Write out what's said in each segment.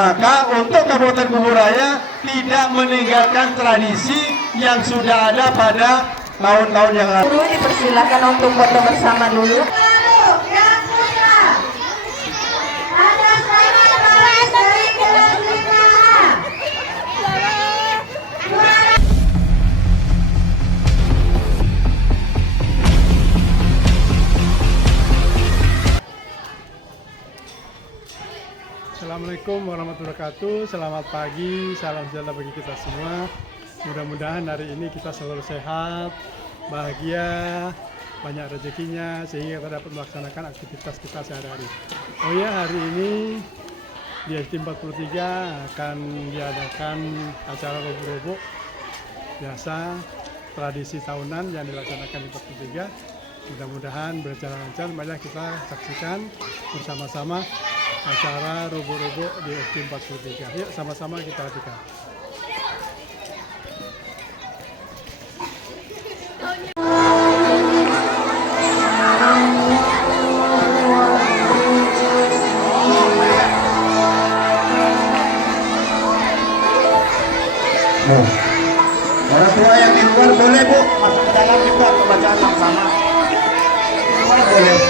Maka untuk Kabupaten Kuburaya tidak meninggalkan tradisi yang sudah ada pada tahun-tahun yang lalu. Dipersilakan untuk foto bersama dulu. Assalamualaikum warahmatullahi wabarakatuh. Selamat pagi, salam sejahtera bagi kita semua. Mudah-mudahan hari ini kita selalu sehat, bahagia, banyak rezekinya sehingga kita dapat melaksanakan aktivitas kita sehari-hari. Oh ya, hari ini di ST 43 akan diadakan acara robo-robo biasa tradisi tahunan yang dilaksanakan di 43. Mudah-mudahan berjalan lancar. Mari kita saksikan bersama-sama acara robo-robo di ST 43. Yuk sama-sama kita lakukan. Orang tua yang di luar boleh Bu, masuk ke dalam juga pembacaan yang sama. Luar boleh.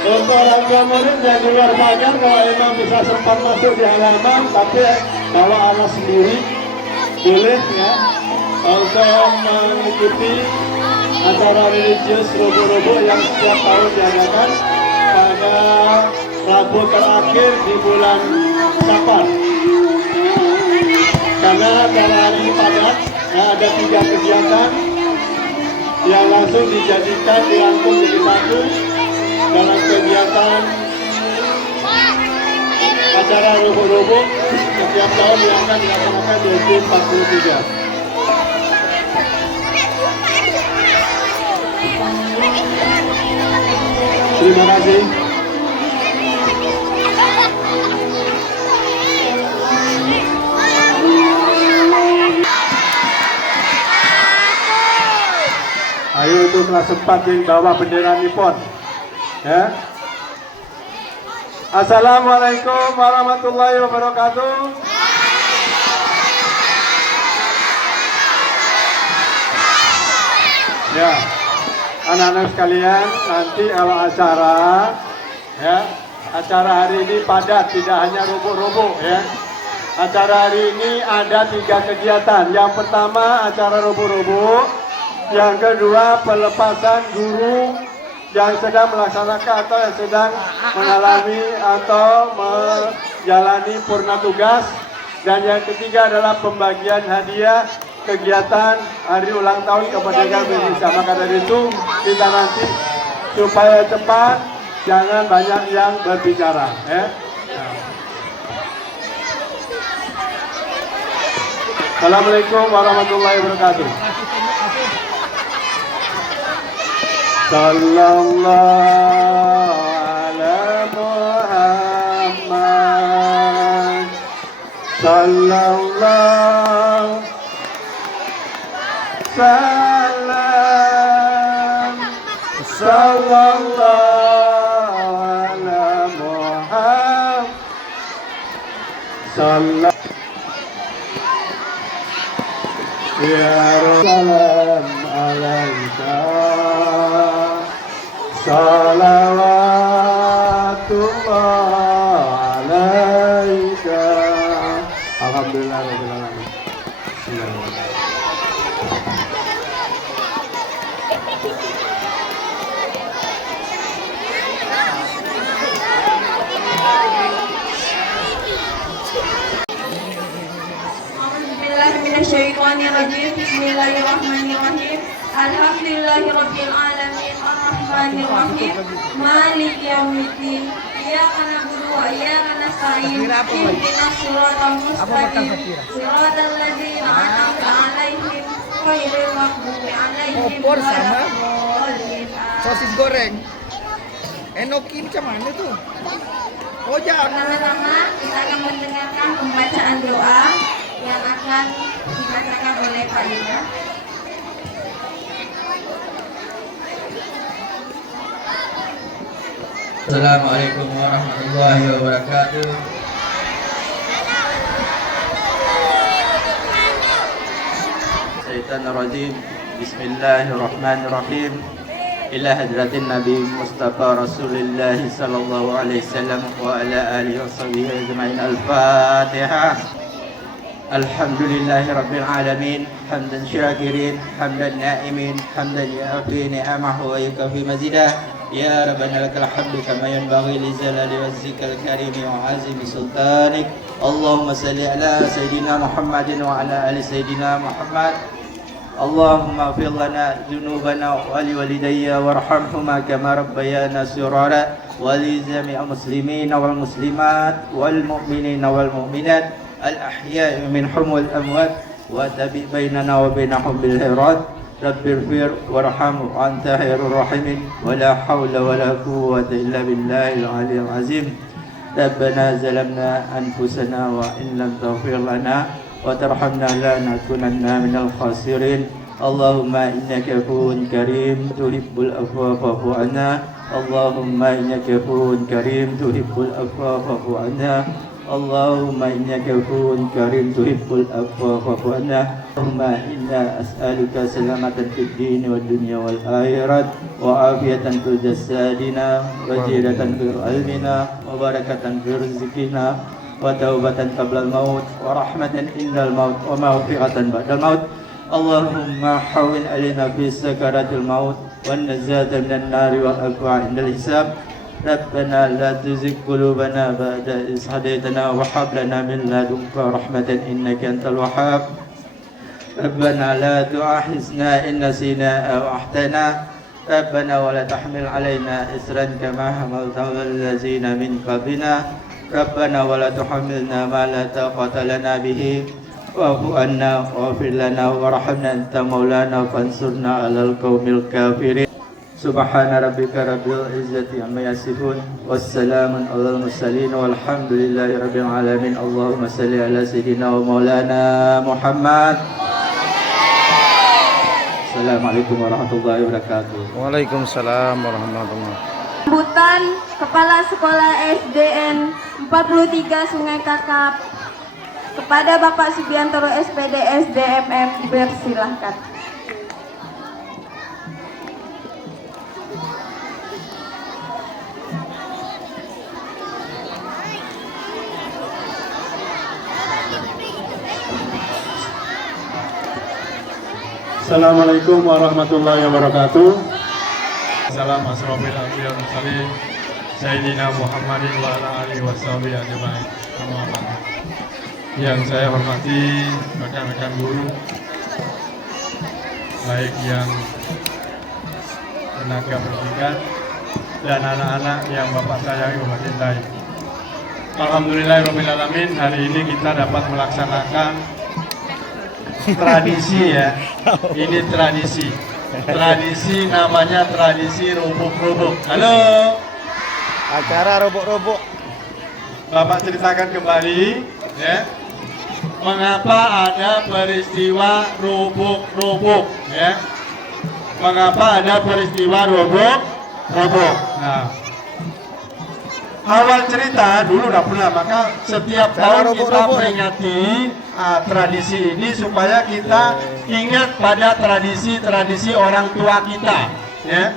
Untuk orang tua murid yang di luar pagar, kalau emang bisa sempat masuk di halaman, tapi bawa anak sendiri, boleh ya. Untuk mengikuti acara religius robo-robo yang setiap tahun diadakan pada Rabu terakhir di bulan Safar. Karena acara hari ini padat, ada 3 kegiatan yang langsung dijadikan dirangkum jadi satu dalam kegiatan acara robo-robo setiap tahun yang akan dilaksanakan di ST 43. Terima kasih. Ayo itu kelas 4 yang bawa bendera Nippon. Ya. Assalamualaikum warahmatullahi wabarakatuh. Ya, anak-anak sekalian, nanti kalau acara, ya, acara hari ini padat, tidak hanya robo-robo, ya. Acara hari ini ada 3 kegiatan. Yang pertama acara robo-robo, yang kedua pelepasan guru yang sedang melaksanakan atau yang sedang mengalami atau menjalani purna tugas, dan yang ketiga adalah pembagian hadiah kegiatan hari ulang tahun kemerdekaan Indonesia. Maka dari itu kita nanti supaya cepat, jangan banyak yang berbicara, ya. Assalamualaikum warahmatullahi wabarakatuh. Sallallahu ala Muhammad. Sallallahu salam. Sallallahu ala Muhammad. Sallallahu ya Rasulullah alaika salawatullah alaika. Alhamdulillah rabbil alamin. Bismillahirrahmanirrahim. Bismillahirrahmanirrahim. Alhamdulillahirabbil alamin arrahmanirrahim maliki yaumiddin. Iyyaka na'budu wa iyyaka nasta'in. Ihdinas siratal mustaqim. Siratal ladzina an'amta 'alaihim ghairil maghdubi 'alaihim waladdallin. Sosis goreng. Enoki macam mana tuh? Oh jangan. Pertama-tama kita akan mendengarkan pembacaan doa yang akan dibacakan oleh Pak Yuda. Assalamualaikum warahmatullahi wabarakatuh. Syaitanirrajim. Bismillahirrahmanirrahim. Ila hadratin Nabi Mustafa Rasulullah sallallahu alaihi wasallam wa ala alihi wa sahbihi ajma'in. Al-Fatihah. Alhamdulillahi rabbil alamin. Hamdan syakirin, hamdan na'imin, hamdan ya'fi ni'amahu wa yukafi mazidah. Ya Rabbana lakal hamdu kama yanbaghi li jalali wajhikal karim wa azimi sultanik. Allahumma salli ala Sayyidina Muhammadin wa ala ali Sayyidina Muhammad. Allahumma ighfir lana dzunubana wa li walidayya warhamhuma kama rabbayana shighara wa li jami'il muslimina wal muslimat wal mu'minina wal mu'minat al ahya'i minhum wal amwat wa tabi bainana wa bainahum bil khairat. Rabbighfir warham wa anta khairur rahimin wa la hawla wa la quwwata illa billahil aliyyil azim. Rabbana zalamna anfusana wa in lam taghfir lana wa tarhamna lanakunanna minal khasirin. Allahumma innaka afuwwun karim tuhibbul afwa fa'fu anna. Allahumma innaka afuwwun karim tuhibbul afwa fa'fu anna. Allahumma innaka afuwwun karim tuhibbul afwa fa'fu anna. Allahumma inna as'aluka salamatan fid din wad dunya wal akhirat wa afiyatan fil jasadina wa jiratan fil ilmina wa barakatan fil rizqina wa taubatan qabla al maut wa rahmatan indal maut wa maghfiratan ba'dal maut. Allahumma hawwin alaina fi sakaratil maut wan najata minan nari wal afwa indal hisab. Rabbana la tuzigh qulubana ba'da idh hadaytana wa hab lana min ladunka rahmatan innaka antal wahhab. Rabbana la tu'akhizna in nasina aw akhtana. Rabbana wa la tahmil alaina isran kama hamaltahu 'alal ladzina min qablina. Rabbana wa la tuhammilna ma la taqata lana bihi wa'fu anna waghfir lana warhamna anta maulana fansurna 'alal qaumil kafirin. Subhana rabbika rabbil izzati amma yasifun wassalamun alal mursalin walhamdulillahi rabbil alamin. Allahumma salli ala sayyidina wa maulana Muhammad. Assalamualaikum warahmatullahi wabarakatuh. Waalaikumsalam warahmatullahi wabarakatuh. Sambutan Kepala Sekolah SDN 43 Sungai Kakap kepada Bapak Subiantoro SPD SDMM dipersilahkan. Assalamualaikum warahmatullahi wabarakatuh. Salam asrofil anbiya wal mursalin Sayyidina Muhammadin wa ala alihi washabihi ajmain. Yang saya hormati rekan-rekan guru, baik yang tenaga pendidikan dan anak-anak yang Bapak sayangi wa cintai. Alhamdulillahirabbil alamin, hari ini kita dapat melaksanakan tradisi ya. Ini tradisi. Tradisi namanya tradisi rubuk-rubuk. Halo. Acara robok-robok. Bapak ceritakan kembali ya. Mengapa ada peristiwa rubuk-rubuk ya? Mengapa ada peristiwa rubuk-rubuk? Nah, awal cerita dulu udah pernah, maka setiap tahun kita peringati tradisi ini supaya kita ingat pada tradisi-tradisi orang tua kita ya.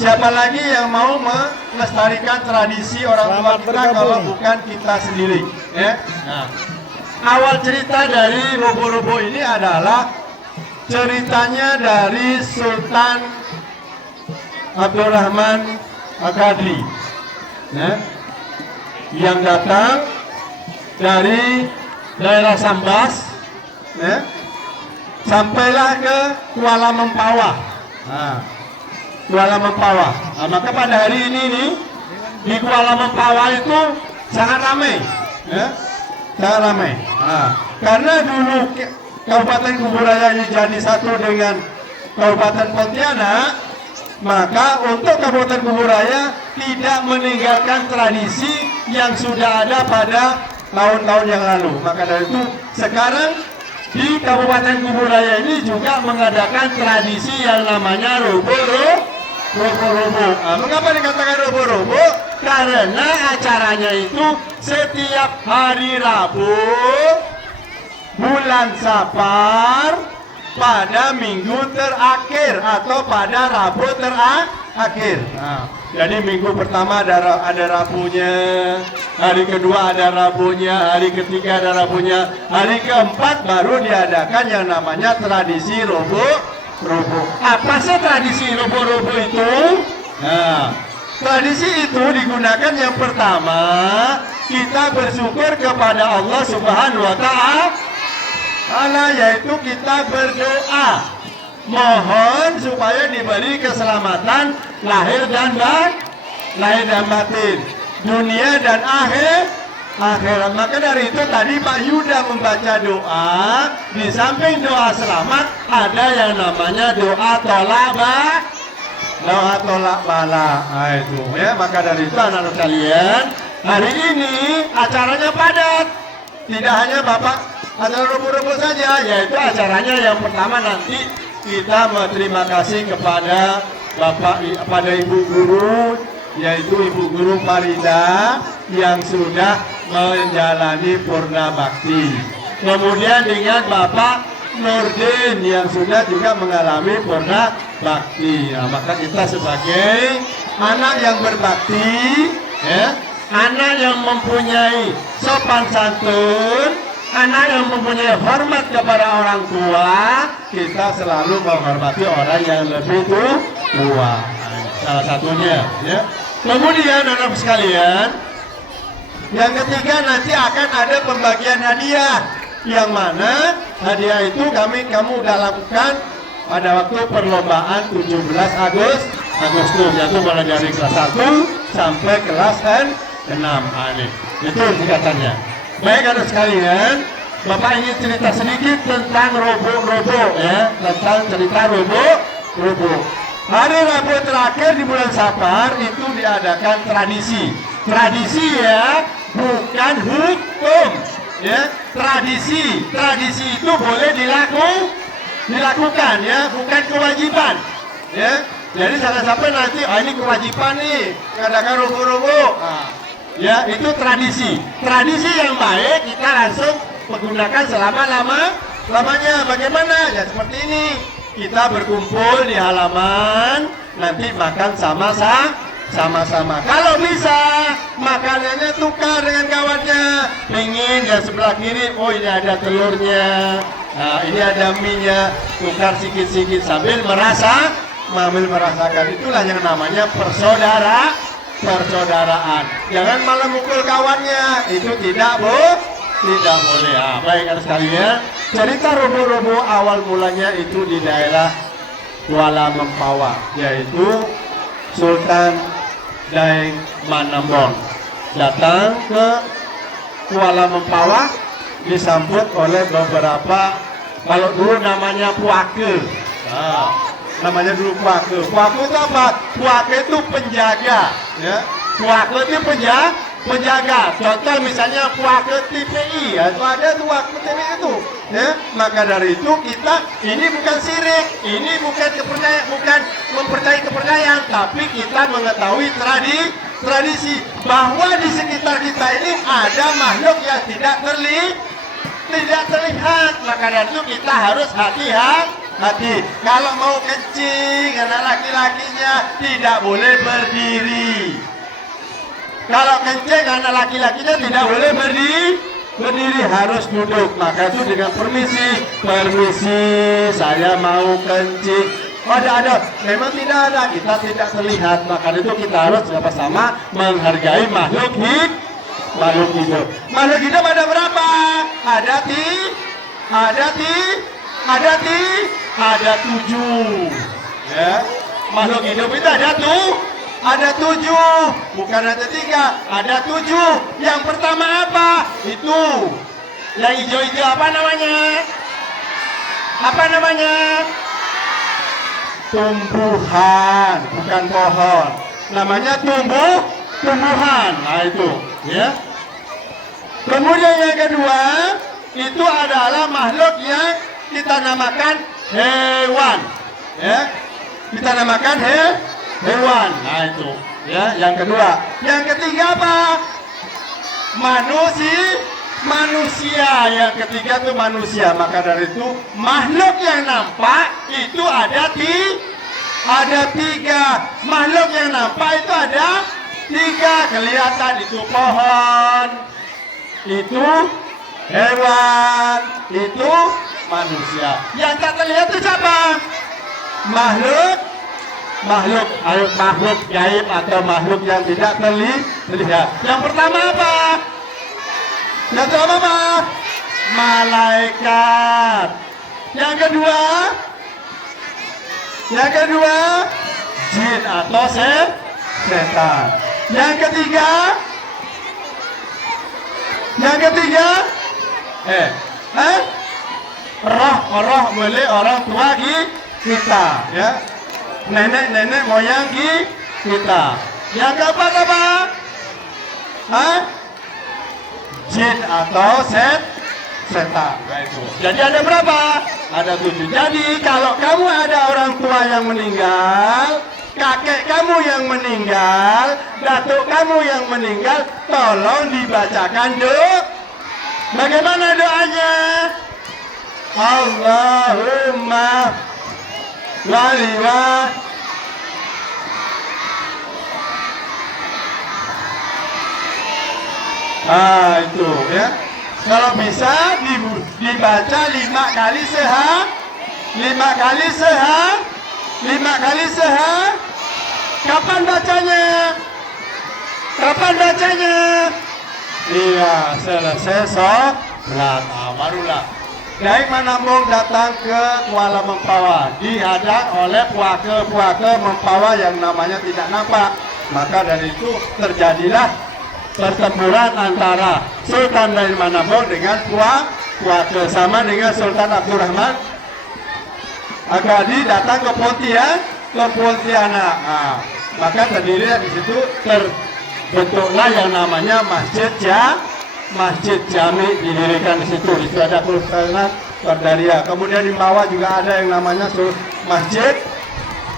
Siapa lagi yang mau melestarikan tradisi orang tua kita kalau bukan kita sendiri ya? Nah, awal cerita dari rubuh-rubuh ini adalah ceritanya dari Sultan Abdurrahman Al-Qadri ya, yang datang dari daerah Sambas ya, sampailah ke Kuala Mempawah. Nah, Kuala Mempawah. Nah, maka pada hari ini nih di Kuala Mempawah itu sangat ramai ya, sangat ramai. Nah, karena dulu Kabupaten Kuburaya ini jadi satu dengan Kabupaten Pontianak, maka untuk Kabupaten Kuburaya tidak meninggalkan tradisi yang sudah ada pada tahun-tahun yang lalu. Maka dari itu sekarang di Kabupaten Kuburaya ini juga mengadakan tradisi yang namanya rubuh-rubuh. Mengapa dikatakan rubuh-rubuh? Karena acaranya itu setiap hari Rabu bulan Safar pada minggu terakhir atau pada Rabu terakhir. Nah, jadi minggu pertama ada Rabunya, hari kedua ada Rabunya, hari ketiga ada Rabunya, hari keempat baru diadakan yang namanya tradisi rubuh. Apa sih tradisi rubuh-rubuh itu? Nah, tradisi itu digunakan yang pertama kita bersyukur kepada Allah Subhanahu wa Ta'ala, yaitu kita berdoa mohon supaya diberi keselamatan lahir dan batin, dunia dan akhirat. Maka dari itu tadi Pak Yuda membaca doa. Di samping doa selamat ada yang namanya doa tolak bala. Nah, itu ya. Maka dari itu anak-anak kalian, hari ini acaranya padat. Tidak hanya Bapak acara rubuh-rubuh saja, yaitu acaranya yang pertama nanti kita berterima kasih kepada pada Ibu Guru, yaitu Ibu Guru Farida yang sudah menjalani purna bakti. Kemudian dengan Bapak Nurdin yang sudah juga mengalami purna bakti. Nah, maka kita sebagai anak yang berbakti, ya, anak yang mempunyai sopan santun, anak yang mempunyai hormat kepada orang tua, kita selalu menghormati orang yang lebih tua. Salah satunya, ya. Kemudian anak sekalian, yang ketiga nanti akan ada pembagian hadiah, yang mana hadiah itu kamu udah lakukan pada waktu perlombaan 17 Agustus, yaitu mulai dari kelas 1 sampai kelas 6. Itu singkatannya. Baik anak sekalian, Bapak ingin cerita sedikit tentang rubuh-rubuh, ya, tentang cerita rubuh-rubuh. Hari Rabu terakhir di bulan Safar itu diadakan tradisi. Tradisi ya, bukan hukum, ya. Tradisi itu boleh dilakukan, ya, bukan kewajiban, ya. Jadi jangan sampai nanti ini kewajiban nih, ngadakan rubuh-rubuh. Nah, ya, itu tradisi. Tradisi yang baik kita langsung menggunakan selama-lamanya. Bagaimana? Ya seperti ini. Kita berkumpul di halaman, nanti makan sama-sama. Kalau bisa, makanannya tukar dengan kawannya. Ingin yang sebelah kiri, oh ini ada telurnya, nah ini ada mie-nya, tukar sikit-sikit sambil merasakan. Itulah yang namanya persaudaraan. Jangan malah mukul kawannya, itu tidak boleh. Baik anak sekalian, cerita rubuh-rubuh awal mulanya itu di daerah Kuala Mempawah, yaitu Sultan Daeng Manembong datang ke Kuala Mempawah disambut oleh beberapa Kalau dulu namanya puake. Nah, namanya dulu puake. Puake itu apa? Puake itu penjaga, ya. Puake itu penjaga. Contoh misalnya puake TPI, ya, itu ada tuh puake TPI itu, ya. Maka dari itu kita ini bukan syirik, ini bukan mempercayai kepercayaan, tapi kita mengetahui tradisi bahwa di sekitar kita ini ada makhluk yang tidak terlihat. Maka dari itu kita harus hati-hati. Kalau mau kencing anak laki-lakinya tidak boleh berdiri. Kalau kencing anak laki-lakinya tidak boleh berdiri, harus duduk. Maka itu dengan permisi, saya mau kencing. Ada, memang tidak ada, kita tidak terlihat. Maka itu kita harus sama-sama menghargai makhluk hidup. Makhluk hidup ada berapa? Ada 7. Ya, makhluk hidup itu ada 7, bukan ada 3, ada 7. Yang pertama apa? Itu yang hijau-hijau apa namanya? Tumbuhan, bukan pohon. Namanya tumbuhan. Nah itu, ya. Kemudian yang kedua, itu adalah makhluk yang kita namakan hewan, ya. Kita namakan hewan. Nah itu, ya. Yang kedua. Yang ketiga apa? Manusia. Yang ketiga itu manusia. Maka dari itu makhluk yang nampak itu ada 3. Makhluk yang nampak itu ada 3. Kelihatan itu pohon, itu hewan, itu manusia. Yang tak terlihat itu siapa? Makhluk gaib atau makhluk yang tidak terlihat. Yang pertama apa? Malaikat. Yang kedua, jin atau setan. Yang ketiga, roh milik orang tua kita, ya. Nenek moyang kita. Yang keempat apa? Jin atau setan. Jadi ada berapa? Ada 7. Jadi kalau kamu ada orang tua yang meninggal, kakek kamu yang meninggal, datuk kamu yang meninggal, tolong dibacakan doa. Bagaimana doanya? Allahumma waliwa. Itu, ya. Kalau bisa dibaca 5 kali sehari. 5 kali sehari. Kapan bacanya? Iya, selesai sholat. Barulah. Kiai Manambung datang ke Kuala Mempawah, dihadang oleh puaka Mempawah yang namanya tidak nampak. Maka dari itu terjadilah pertempuran antara Sultan dari Manambung dengan puaka, sama dengan Sultan Abdurrahman Agadi datang ke Pontianak. Nah, maka terdiri di situ terbentuklah yang namanya Masjid Jami didirikan di situ. Di situ ada Sultanat Bardaria. Kemudian di bawah juga ada yang namanya masjid.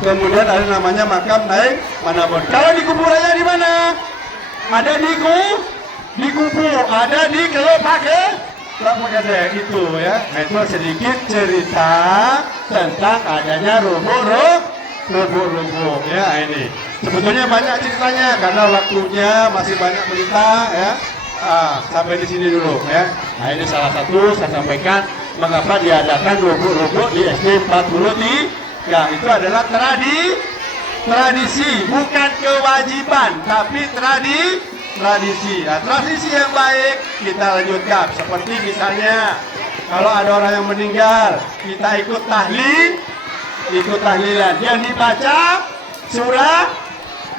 Kemudian ada namanya makam Naik Manambung. Kalau di kuburannya di mana? Ada di kubu, ada di Kelapa Gede itu, ya. Nah, itu sedikit cerita tentang adanya rubuh, ya. Ini sebetulnya banyak ceritanya karena waktunya masih banyak berita, ya. Sampai di sini dulu, ya. Nah, ini salah satu saya sampaikan mengapa diadakan rubuh di SD 40 ya, itu adalah tradisi, bukan kewajiban, tapi tradisi. Nah, tradisi yang baik kita lanjutkan. Seperti misalnya kalau ada orang yang meninggal, kita ikut tahlilan. Yang dibaca surah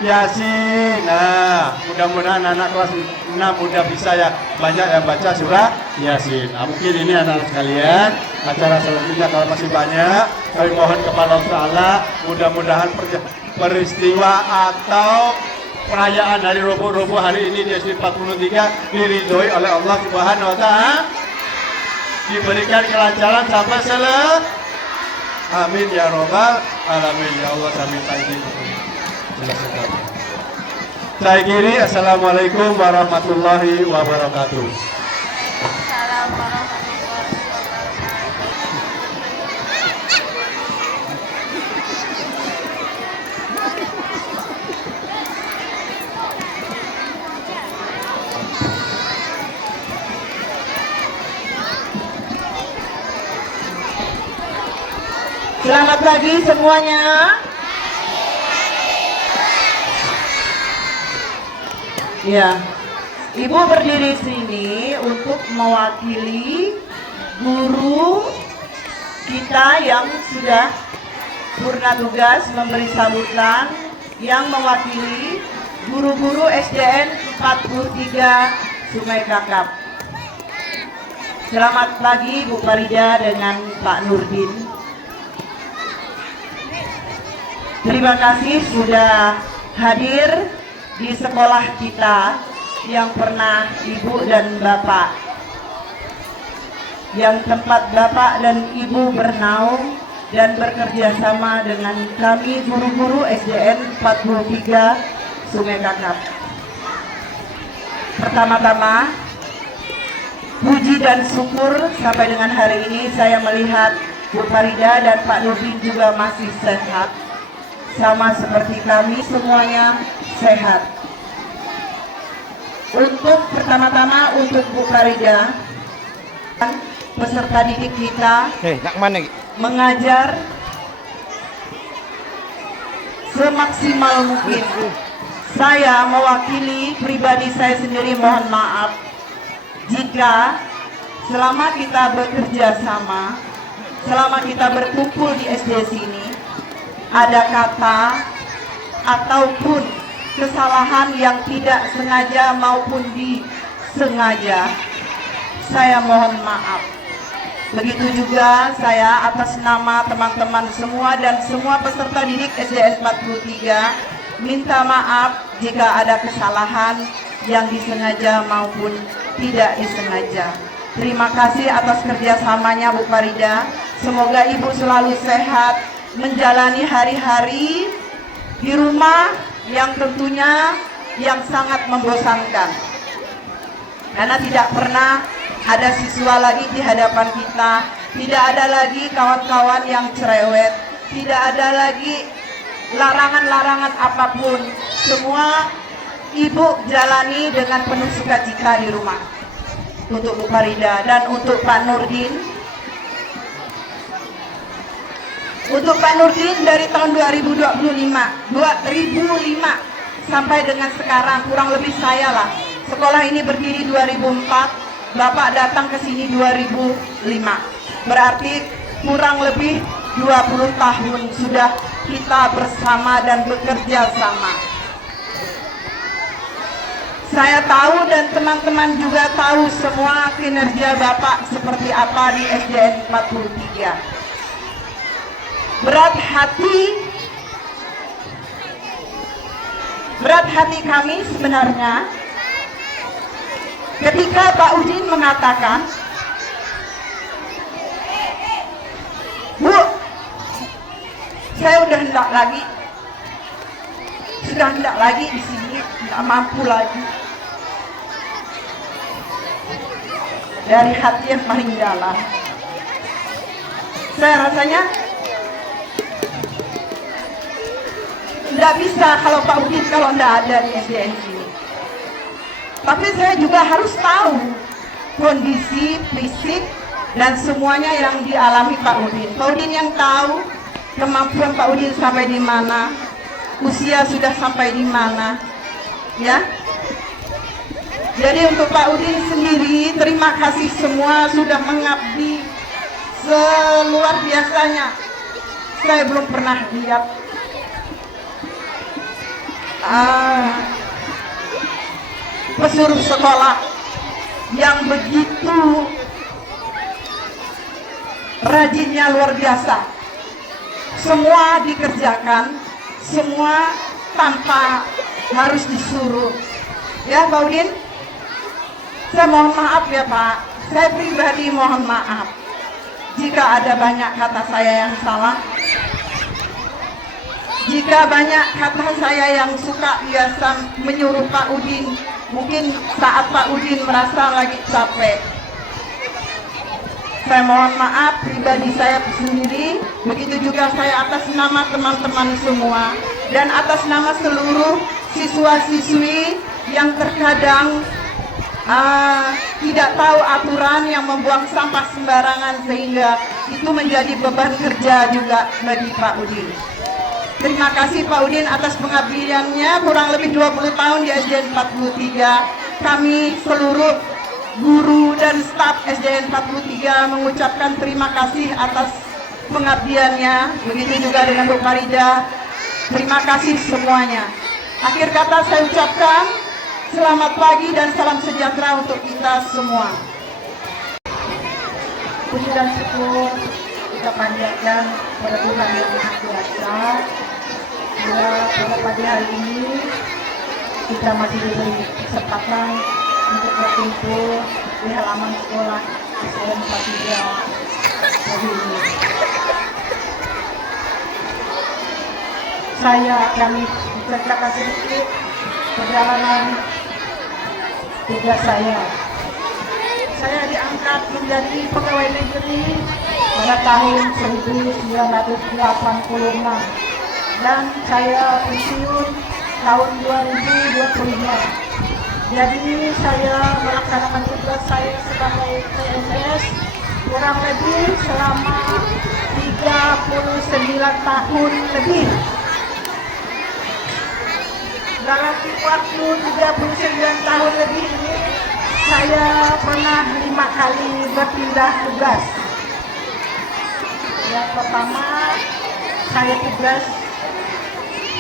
Yasin. Nah, mudah-mudahan anak kelas 6 udah bisa ya banyak yang baca surah Yasin. Nah, mungkin ini anak-anak sekalian, acara selanjutnya kalau masih banyak, kami mohon kepada Allah Ta'ala mudah-mudahan peristiwa atau perayaan hari Robo-Robo hari ini di SD 43 diridhoi oleh Allah Subhanahu wa Ta'ala, diberikan kelancaran sampai selesai. Amin ya robbal alamin ya Allah. Sampai tadi. Saya kiri, assalamualaikum warahmatullahi wabarakatuh. Selamat pagi semuanya. Ya, Ibu berdiri sini untuk mewakili guru kita yang sudah purna tugas memberi sambutan, yang mewakili guru-guru SDN 43 Sungai Kakap. Selamat pagi Bu Farida dengan Pak Nurdin. Terima kasih sudah hadir di sekolah kita yang pernah Ibu dan Bapak, yang tempat Bapak dan Ibu bernaung dan bekerja sama dengan kami guru-guru SDN 43 Sungai Kakap. Pertama-tama, puji dan syukur sampai dengan hari ini saya melihat Bu Farida dan Pak Nurdin juga masih sehat, sama seperti kami semuanya sehat. Untuk pertama-tama untuk Bu Farida, peserta didik kita nak mana? mengajar semaksimal mungkin. Saya mewakili pribadi saya sendiri mohon maaf jika selama kita bekerja sama, selama kita berkumpul di SD sini, ada kata ataupun kesalahan yang tidak sengaja maupun disengaja, saya mohon maaf. Begitu juga saya atas nama teman-teman semua dan semua peserta didik SDN 43 minta maaf jika ada kesalahan yang disengaja maupun tidak disengaja. Terima kasih atas kerjasamanya Bu Farida. Semoga Ibu selalu sehat, menjalani hari-hari di rumah yang tentunya yang sangat membosankan. Karena tidak pernah ada siswa lagi di hadapan kita, tidak ada lagi kawan-kawan yang cerewet, tidak ada lagi larangan-larangan apapun. Semua Ibu jalani dengan penuh sukacita di rumah. Untuk Bu Farida dan untuk Pak Nurdin. Untuk Pak Nurdin dari tahun 2005 sampai dengan sekarang kurang lebih saya lah. Sekolah ini berdiri 2004, Bapak datang ke sini 2005. Berarti kurang lebih 20 tahun sudah kita bersama dan bekerja sama. Saya tahu dan teman-teman juga tahu semua kinerja Bapak seperti apa di SDN 43. Berat hati kami sebenarnya ketika Pak Udin mengatakan, Bu, saya udah enggak lagi di sini, enggak mampu lagi. Dari hati yang paling dalam, saya rasanya nggak bisa kalau Pak Udin kalau nggak ada di SDN ini. Tapi saya juga harus tahu kondisi fisik dan semuanya yang dialami Pak Udin. Pak Udin yang tahu kemampuan Pak Udin sampai di mana, usia sudah sampai di mana, ya. Jadi untuk Pak Udin sendiri, terima kasih semua sudah mengabdi seluar biasanya. Saya belum pernah lihat pesuruh sekolah yang begitu rajinnya luar biasa. Semua dikerjakan, semua tanpa harus disuruh. Ya Pak Udin, saya mohon maaf ya Pak, saya pribadi mohon maaf jika ada banyak kata saya yang salah, jika banyak kata saya yang suka biasa menyuruh Pak Udin, mungkin saat Pak Udin merasa lagi capek. Saya mohon maaf pribadi saya sendiri, begitu juga saya atas nama teman-teman semua dan atas nama seluruh siswa-siswi yang terkadang tidak tahu aturan yang membuang sampah sembarangan sehingga itu menjadi beban kerja juga bagi Pak Udin. Terima kasih Pak Udin atas pengabdiannya kurang lebih 20 tahun di SDN 43. Kami seluruh guru dan staf SDN 43 mengucapkan terima kasih atas pengabdiannya. Begitu juga dengan Bu Farida. Terima kasih semuanya. Akhir kata saya ucapkan selamat pagi dan salam sejahtera untuk kita semua. Puji dan syukur kita panjatkan pada Tuhan yang Maha Kuasa. Bila pada pagi hari ini kita masih diberi kesempatan untuk berkumpul di halaman sekolah SDN 43 hari ini. Saya akan menceritakan sedikit perjalanan tugas saya. Saya diangkat menjadi pegawai negeri pada tahun 1986 dan saya pensiun tahun 2025. Jadi saya melaksanakan tugas saya sebagai PNS kurang lebih selama 39 tahun lebih. Dalam waktu 39 tahun lebih ini saya pernah 5 kali berpindah tugas. Yang pertama saya tugas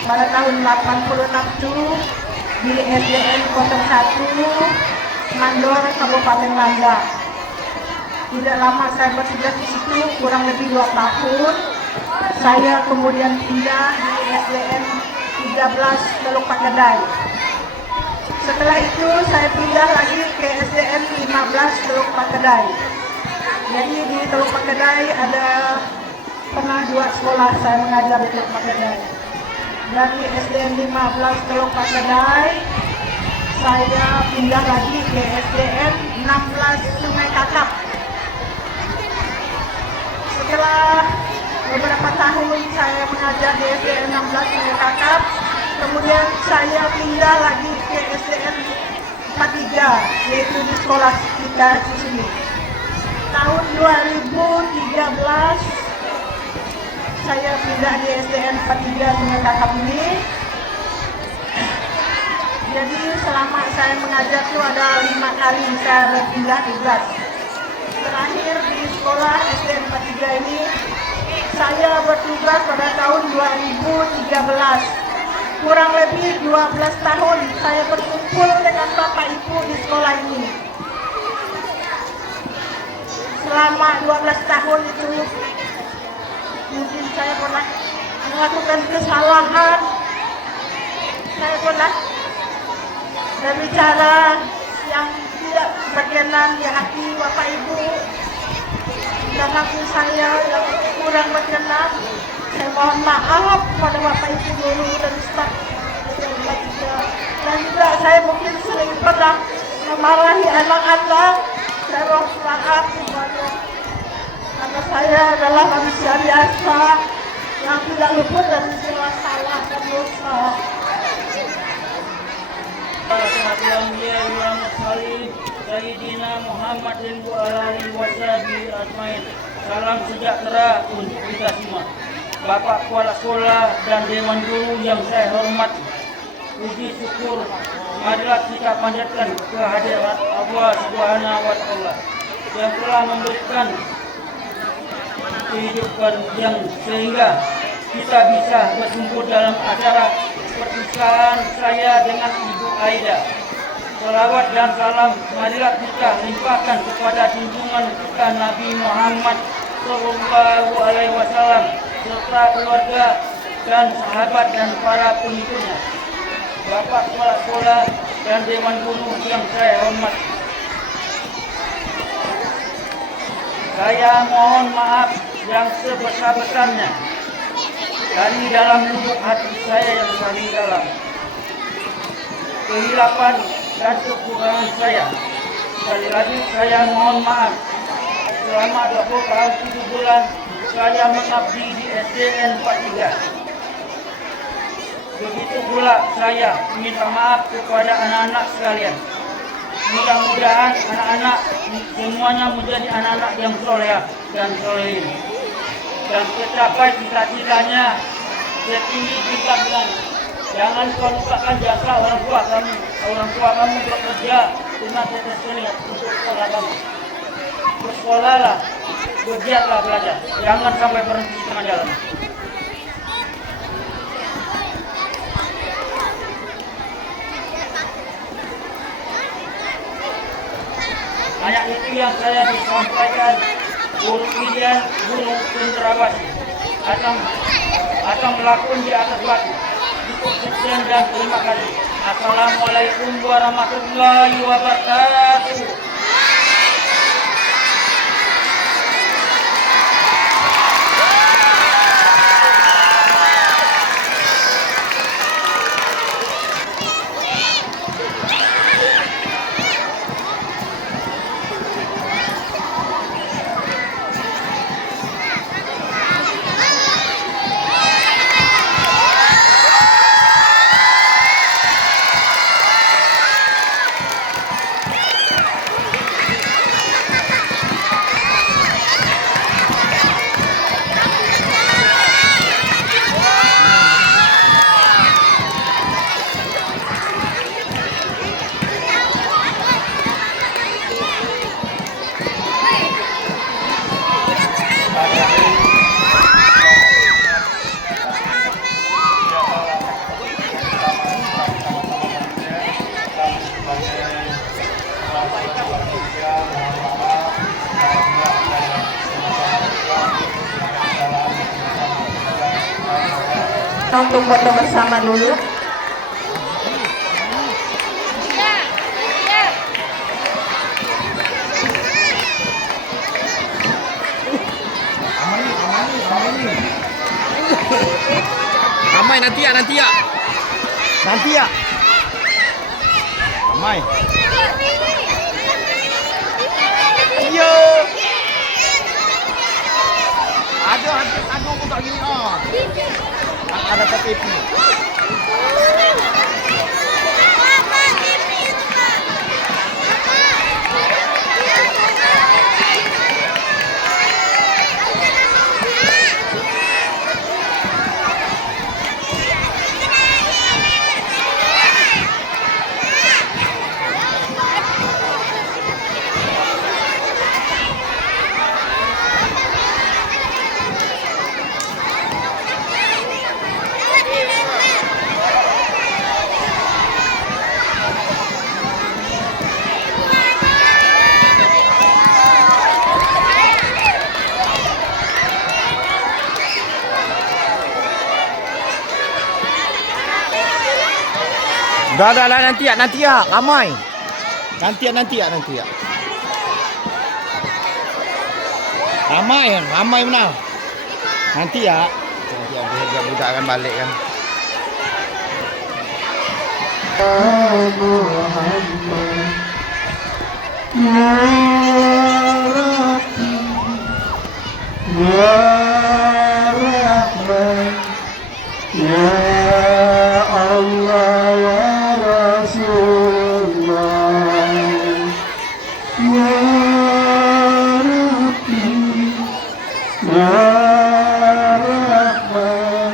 pada tahun 86 itu di SDN 01 Mandor, Kabupaten Langga. Tidak lama saya bertugas di situ, kurang lebih 2 tahun. Saya kemudian pindah di SDN 13 Teluk Pakedai. Setelah itu saya pindah lagi ke SDN 15 Teluk Pakedai. Jadi di Teluk Pakedai ada pernah 2 sekolah saya mengajar di Teluk Pakedai. Dari SDN 15 Teluk Pakedai saya pindah lagi ke SDN 16 Sungai Kakap. Setelah beberapa tahun saya mengajar di SDN 16 Sungai Kakap, kemudian saya pindah lagi ke SDN 43, yaitu di sekolah kita di sini. Tahun 2013 saya pindah di SDN 43 Sungai Kakap ini. Jadi selama saya mengajar itu ada 5 kali saya berpindah tugas. Terakhir di sekolah SDN 43 ini saya bertugas pada tahun 2013. Kurang lebih 12 tahun saya berkumpul dengan Bapak Ibu di sekolah ini. Selama 12 tahun itu mungkin saya pernah melakukan kesalahan, saya pernah berbicara yang tidak berkenan di hati Bapak Ibu, dan hati saya yang kurang berkenan. Saya mohon maaf pada Bapak Ibu guru dan staf dan juga saya mungkin sering pernah memarahi anak-anak. Saya mohon maaf kepada karena saya adalah manusia biasa yang tidak luput dari segala salah dan dosa. Sayyidina Muhammadin wa alihi washabihi ajmain. Salam sejahtera untuk kita semua. Bapak Kepala Sekolah dan Dewan Guru yang saya hormati, puji syukur marilah kita panjatkan kehadirat Allah Subhanahu wa Ta'ala yang telah memberikan kehidupan yang sehingga kita bisa berkumpul dalam acara seperti pernikahan saya dengan Ibu Aida. Salawat dan salam marilah kita limpahkan kepada junjungan kita Nabi Muhammad Sallallahu Alaihi Wasallam serta keluarga dan sahabat dan para pengikutnya. Bapak Kepala Sekolah dan Dewan Guru yang saya hormati. Saya mohon maaf yang sebesar-besarnya dari dalam lubuk hati saya yang paling dalam. Kehilapan dan kekurangan saya. Sekali lagi saya mohon maaf. Selama 20 tahun 7 bulan saya mengabdi di SDN 43. Begitu pula saya minta maaf kepada anak-anak sekalian. Mudah-mudahan anak-anak semuanya menjadi anak-anak yang soleh dan solehin. Dan tercapai cita-citanya setinggi tingkatnya. Jangan kau lupakan jasa orang tua kamu. Orang tua kamu bekerja dengan tetes keringat untuk sekolah kamu. Bersekolahlah, bergiatlah belajar. Jangan sampai berhenti di tengah jalan. Hanya itu yang saya disampaikan. Guru pilihan Gunung Cendrawasih akan melakukan di atas batu. Cukup sekian dan terima kasih. Assalamualaikum warahmatullahi wabarakatuh. Untuk foto bersama dulu. Amai nanti ya. Amai. Yo. Aduh buka gini oh. Ada TV. Dah nanti ya, ramai. Nanti ya. Ramai benar. Nanti ya budak akan balik kan. Muhammad ya Rabbi ya Rahman ya Allah ya Rasulullah ya Rabbi ya Rahman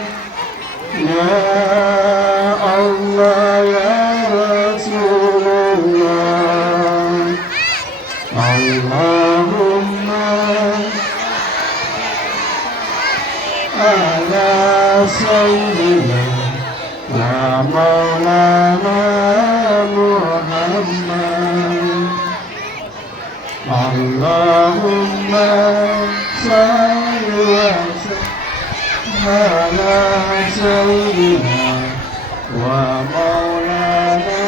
ya Allah ya Rasulullah Allahumma ala sayyidina ومولانا محمد اللهم صل وسلم على سيدنا ومولانا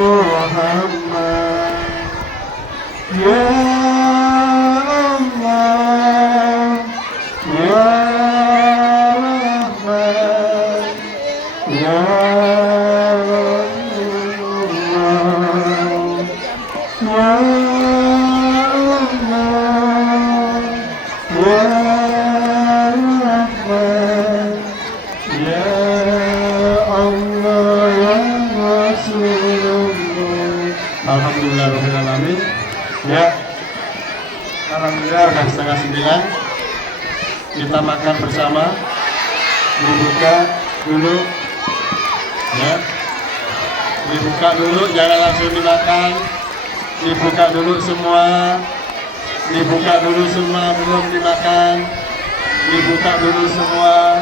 محمد يا الله يا رحمن يا الله يا الله يا رحمن يا Allah ya Rasulullah. Alhamdulillah rabbil alamin. Ya, alhamdulillah udah setengah 9. Kita makan bersama. Dibuka dulu, ya. Dibuka dulu, jangan langsung dimakan. Dibuka dulu semua. Dibuka dulu semua, belum dimakan. Dibuka dulu semua.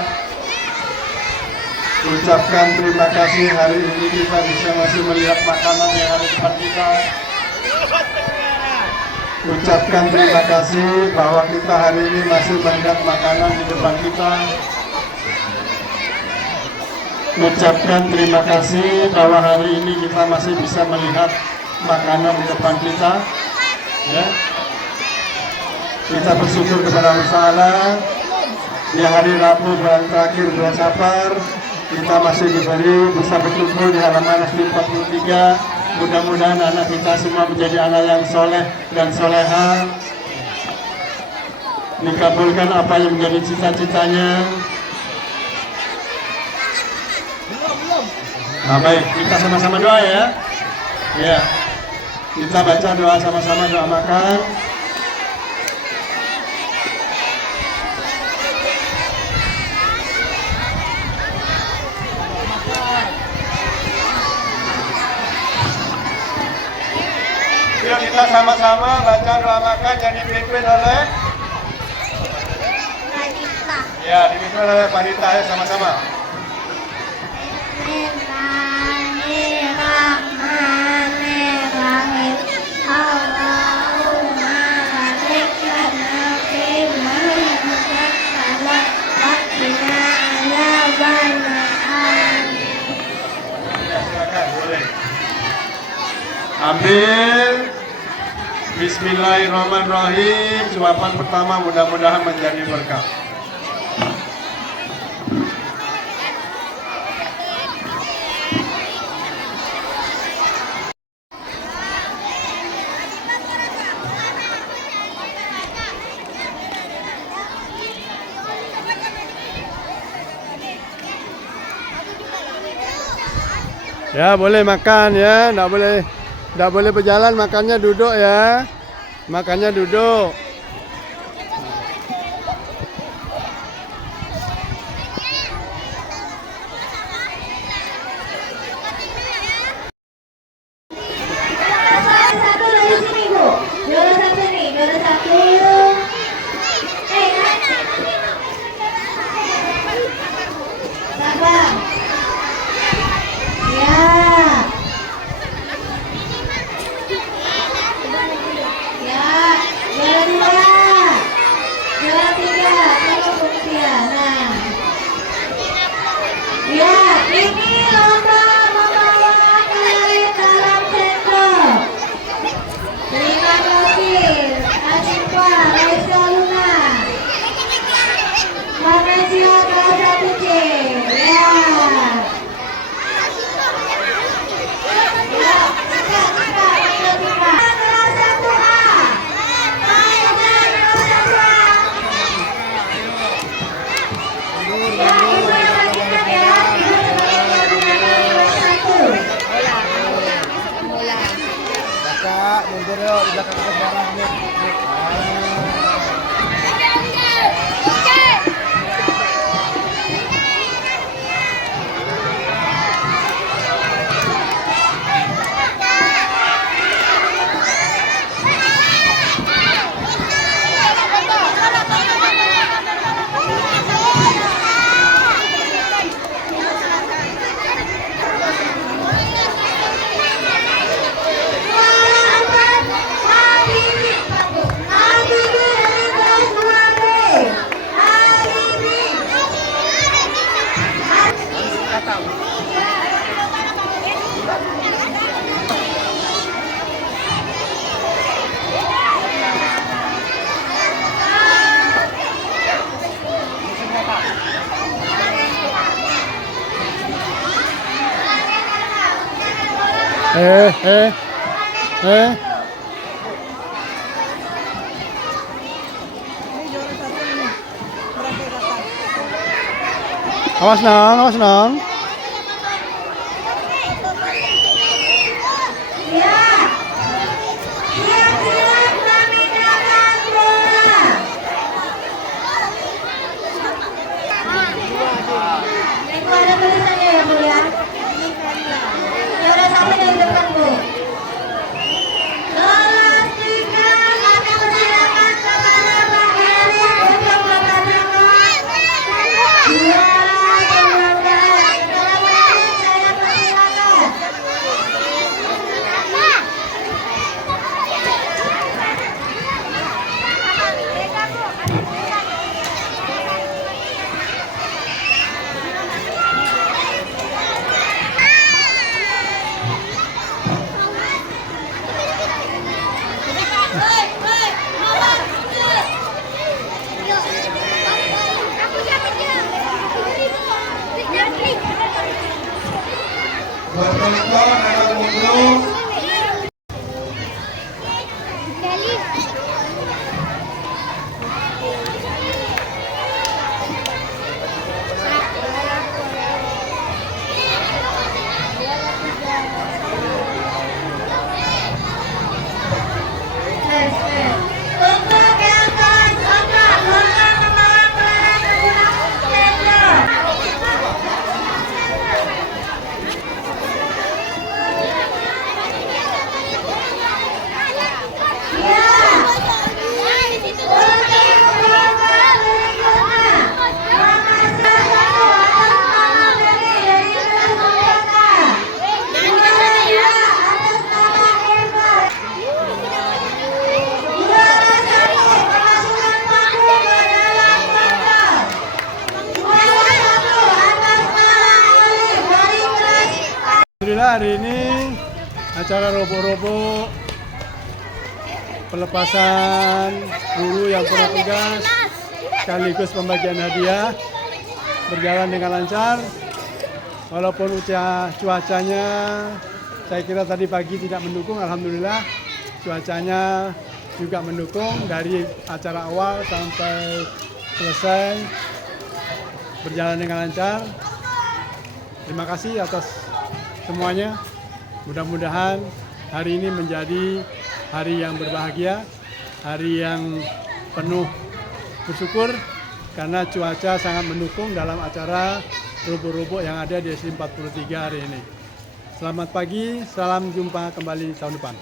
Ucapkan terima kasih hari ini kita bisa masih melihat makanan yang ada di depan kita. Ucapkan terima kasih bahwa kita hari ini masih melihat makanan di depan kita. Ucapkan terima kasih bahwa hari ini kita masih bisa melihat makanan di depan kita. Ya. Kita bersyukur kepada Allah Ta'ala di hari Rabu bulan terakhir bulan Safar. Kita masih diberi bisa berkumpul di halaman Masjid 43. Mudah-mudahan anak kita semua menjadi anak yang soleh dan soleha. Dikabulkan apa yang menjadi cita-citanya. Nah, baik, kita sama-sama doa ya. Ya, kita baca doa sama-sama, doa makan. Yuk kita sama-sama baca doa makan yang dipimpin oleh Radita. ya, dipimpin oleh Pak Dita ya sama-sama. Bismillahirrahmanirrahim. Allahumma barik lana fima razaqtana wa qina adzabannar. Ya, silakan, boleh. Ambil. Bismillahirrahmanirrahim. Suapan pertama mudah-mudahan menjadi berkah. Ya, boleh makan ya, enggak boleh berjalan, makannya duduk ya. Makannya duduk. Satu dari sini, Bu. Juara satu nih, juara satu. Sabar. Ya. Ya, juara dua. Juara tiga, tolong bukti ya. Nah. Ya, ini lomba membawa kaleng dalam sendok. Terima kasih, Asyifa, Raisa Luna. Mana Jiwa kelas 1C. Ya. Awas nong, awas nong. Ya. Siap-siap memindahkan bola. Itu ada tulisannya ya, Bu ya? Ya udah sampai dari depan, Bu. Lolos 3, kami persilakan kepada Pak Heri untuk membacakan 2 tembakan. Assalamualaikum, saya persilakan. Buat penonton anak umum. Untuk yang kelas 4, lomba pembawa keluaran menggunakan senter. Ya. Untuk kelompok berikutnya, memasang satu atas nama dari kelas mereka. Juara atas nama Eva. Juara 1 kemasukan paku ke dalam kotak. Juara 1 atas nama Alif dari kelas. Alhamdulillah hari ini acara robo-robo pelepasan guru yang pernah tugas sekaligus pembagian hadiah berjalan dengan lancar. Walaupun cuacanya saya kira tadi pagi tidak mendukung, alhamdulillah cuacanya juga mendukung. Dari acara awal sampai selesai berjalan dengan lancar. Terima kasih atas semuanya. Mudah-mudahan hari ini menjadi hari yang berbahagia, hari yang penuh bersyukur karena cuaca sangat mendukung dalam acara robo-robo yang ada di SD 43 hari ini. Selamat pagi, salam jumpa kembali tahun depan.